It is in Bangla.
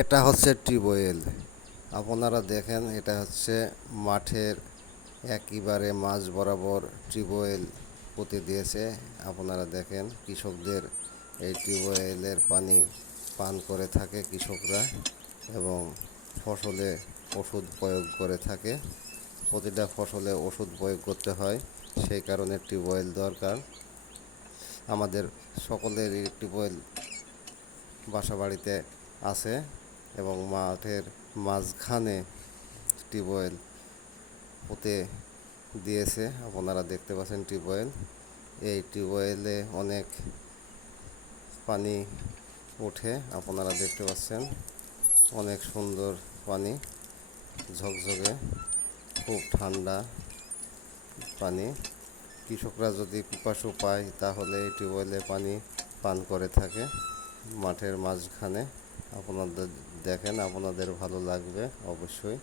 এটা হচ্ছে টিউবওয়েল। আপনারা দেখেন, এটা হচ্ছে মাঠের একেবারে মাঝ বরাবর টিউবওয়েল পুঁতে দিয়েছে। আপনারা দেখেন, কৃষকদের এই টিউবওয়েলের পানি পান করে থাকে কৃষকরা, এবং ফসলে ওষুধ প্রয়োগ করে থাকে। প্রতিটা ফসলে ওষুধ প্রয়োগ করতে হয়, সেই কারণে টিউবওয়েল দরকার। আমাদের সকলের এই টিউবওয়েল বাসা বাড়িতে আছে, এবং মাঠের মাঝখানে টিউবওয়েল পুঁতে দিয়েছে। আপনারা দেখতে পাচ্ছেন টিউবওয়েল। এই টিউবওয়েলে অনেক পানি ওঠে, আপনারা দেখতে পাচ্ছেন। অনেক সুন্দর পানি, ঝকঝকে, খুব ঠান্ডা পানি। কৃষকরা যদি পিপাসু পায় তাহলে এই টিউবওয়েলে পানি পান করে থাকে মাঠের মাঝখানে। আপনাদের দেখেন, আপনাদের ভালো লাগবে অবশ্যই।